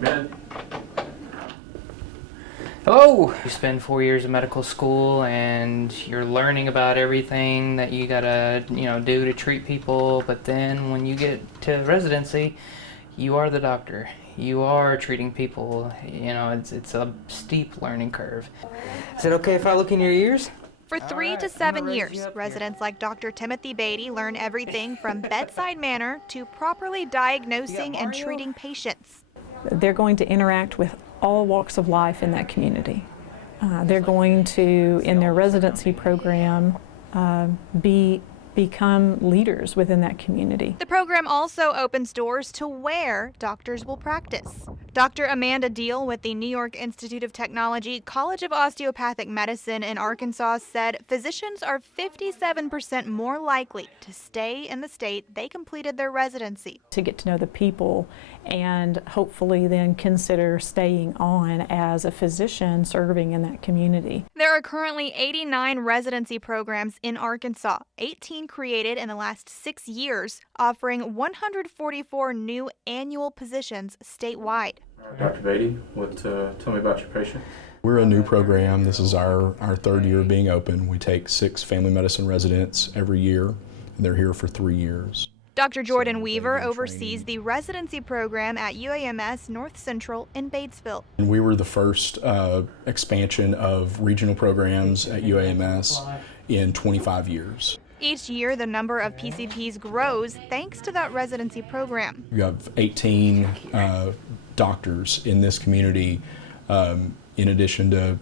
Ben. Hello! You spend 4 years of medical school and you're learning about everything that you gotta, do to treat people, but then when you get to residency, you are the doctor. You are treating people. It's a steep learning curve. Is it okay if I look in your ears? For 3 to 7 years, residents like Dr. Timothy Beatty learn everything from bedside manner to properly diagnosing and treating patients. They're going to interact with all walks of life in that community. They're going to, in their residency program, become leaders within that community. The program also opens doors to where doctors will practice. Dr. Amanda Deal with the New York Institute of Technology College of Osteopathic Medicine in Arkansas said physicians are 57% more likely to stay in the state they completed their residency. To get to know the people and hopefully then consider staying on as a physician serving in that community. There are currently 89 residency programs in Arkansas, 18 created in the last 6 years, offering 144 new annual positions statewide. Dr. Beatty, tell me about your patient. We're a new program. This is our third year of being open. We take 6 family medicine residents every year, and they're here for 3 years. Dr. Jordan Weaver oversees the residency program at UAMS North Central in Batesville. And we were the first expansion of regional programs at UAMS in 25 years. Each year, the number of PCPs grows thanks to that residency program. We have 18 doctors in this community, in addition to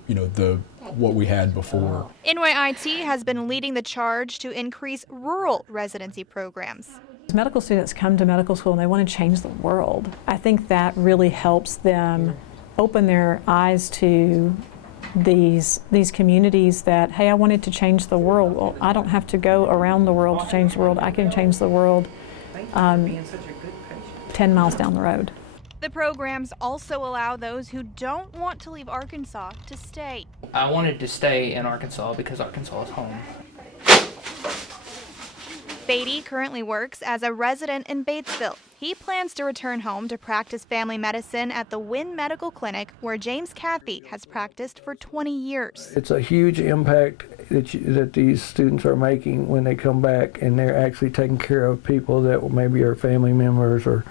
what we had before. NYIT has been leading the charge to increase rural residency programs. Medical students come to medical school and they want to change the world. I think that really helps them open their eyes to these communities that, hey, I wanted to change the world. Well, I don't have to go around the world to change the world. I can change the world 10 miles down the road. The programs also allow those who don't want to leave Arkansas to stay. I wanted to stay in Arkansas because Arkansas is home. Beatty currently works as a resident in Batesville. He plans to return home to practice family medicine at the Wynn Medical Clinic, where James Cathy has practiced for 20 years. It's a huge impact that these students are making when they come back, and they're actually taking care of people that maybe are family members or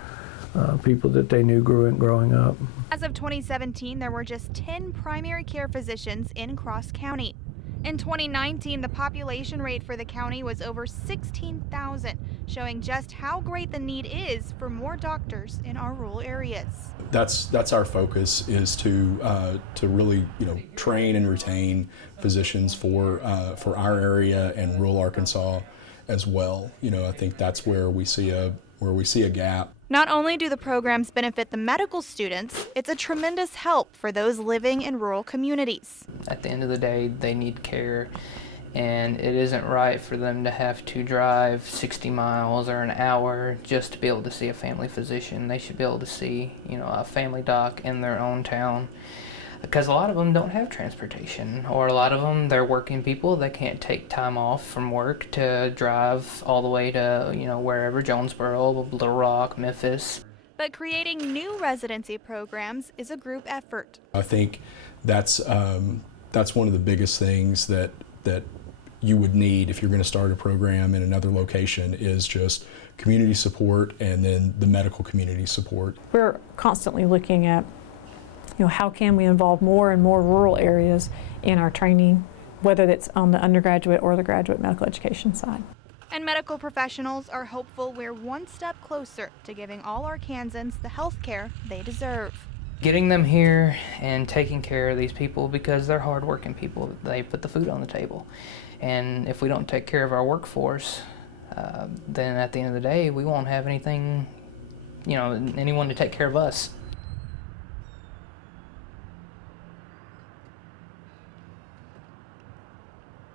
people that they knew growing up. As of 2017, there were just 10 primary care physicians in Cross County. In 2019, the population rate for the county was over 16,000, showing just how great the need is for more doctors in our rural areas. That's our focus, is to really train and retain physicians for our area and rural Arkansas as well. I think that's where we see a gap. Not only do the programs benefit the medical students, it's a tremendous help for those living in rural communities. At the end of the day, they need care, and it isn't right for them to have to drive 60 miles or an hour just to be able to see a family physician. They should be able to see, a family doc in their own town, because a lot of them don't have transportation, or a lot of them, they're working people. They can't take time off from work to drive all the way to, wherever, Jonesboro, Little Rock, Memphis. But creating new residency programs is a group effort. I think that's one of the biggest things that you would need if you're going to start a program in another location, is just community support, and then the medical community support. We're constantly looking at how can we involve more and more rural areas in our training, whether that's on the undergraduate or the graduate medical education side. And medical professionals are hopeful we're one step closer to giving all Arkansans the health care they deserve. Getting them here and taking care of these people, because they're hard-working people. They put the food on the table. And if we don't take care of our workforce, then at the end of the day, we won't have anything, anyone to take care of us.